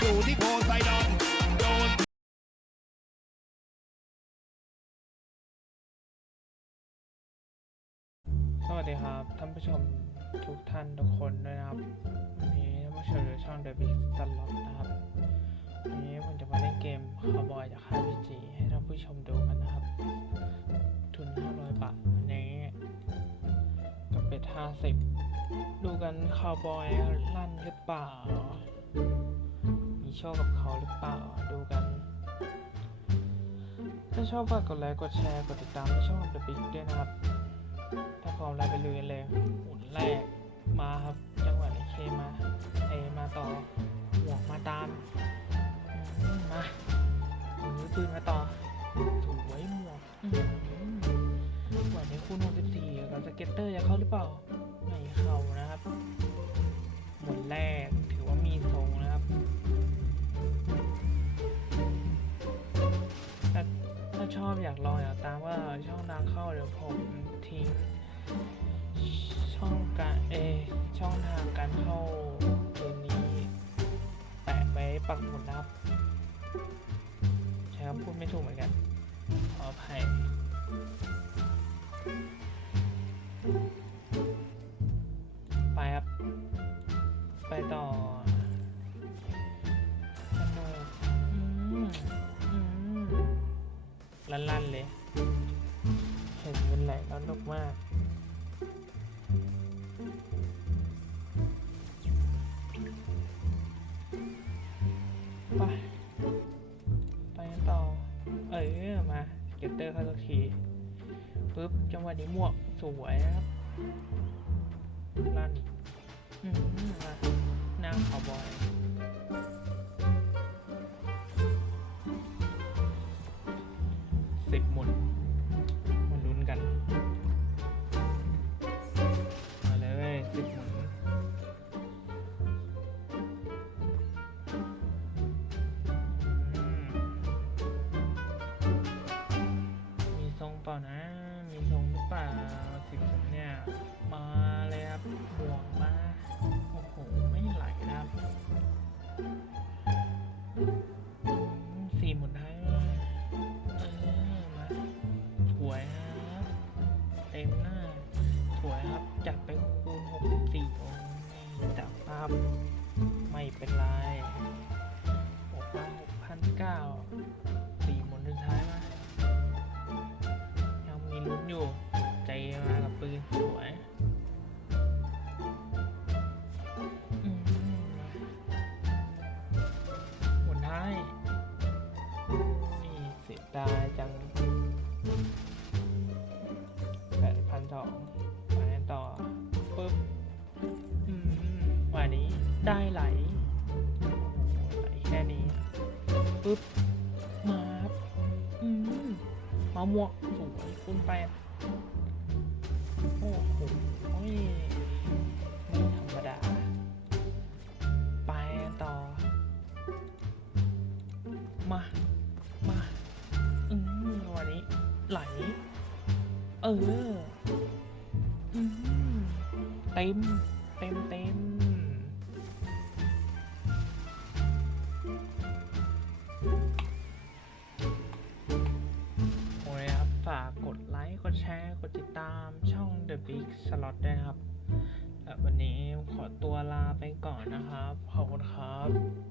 อยู่ที่โพไซดอนโสวัสดีครับ ท่านผู้ชมทุกท่านทุกคนด้วยนะครับ วันนี้ท่านผู้ชมดูช่องเดอะบิ๊กสล็อตนะครับ วันนี้ผมจะมาเล่นเกมคาร์บอยจากค่ายพีจีให้ท่านผู้ชมดูกันนะครับ ทุน 500 บาทวันนี้กับเป็ด50 ดูกันคาร์บอยลั่นหรือเปล่า โชคกับเขาหรือเปล่าดูกัน ถ้าชอบฝากดไลค์กดแชร์กดติดตามให้ช่อง The Big ด้วยนะครับ ถ้าพร้อมแล้วไปลุยกันเลยหมุนแรกมาครับจังหวะนี้เคมาเอมาต่อหมวมาตามมาถือปืนมาต่อสวยหมวกหวานนี้คูณ64กับสเก็ตเตอร์จะเข้าหรือเปล่าไม่เข้านะครับหมุนแรกถือว่ามีทรงนะครับ ชอบอยากลองอยากตามว่าช่องทางเข้าเดี๋ยวผมทิ้ง ช่องการเอช่องทางการเข้าเกมนี้แปะไว้ปักหมุดนะครับใช้คำพูดไม่ถูกเหมือนกันขออภัยไปครับ ไปต่อ ลั่นๆเลย เห็นเงินไหลแล้วนุกมากไปไปกันต่อ เออมาเก็ตเตอร์เข้าสักทีปึ๊บจังหวะนี้หมวกสวยครับลั่นอืมมาหน้าคาวบอย สิบหมุนมาลุ้นกัน ไม่เป็นไรหกพันหกพันเก้าสี่หมุนสุดท้ายมายังมีลุ้นอยู่ ใจมากับปืนสวยหมุนท้ายนี่เสียดายจังแปดพันสอง ได้ไหลไหลแค่นี้ปึ๊บมาบอืมมาหมวกสวยคุณไปดโอ้โหไม่ธรรมดา ไปต่อ มา มาอืมวันนี้ ไหล เออ อืมเต็ม เต็มเต็ม กดติดตามช่อง The Big Slot ด้วยนะครับ และวันนี้ขอตัวลาไปก่อนนะครับ ขอบคุณครับ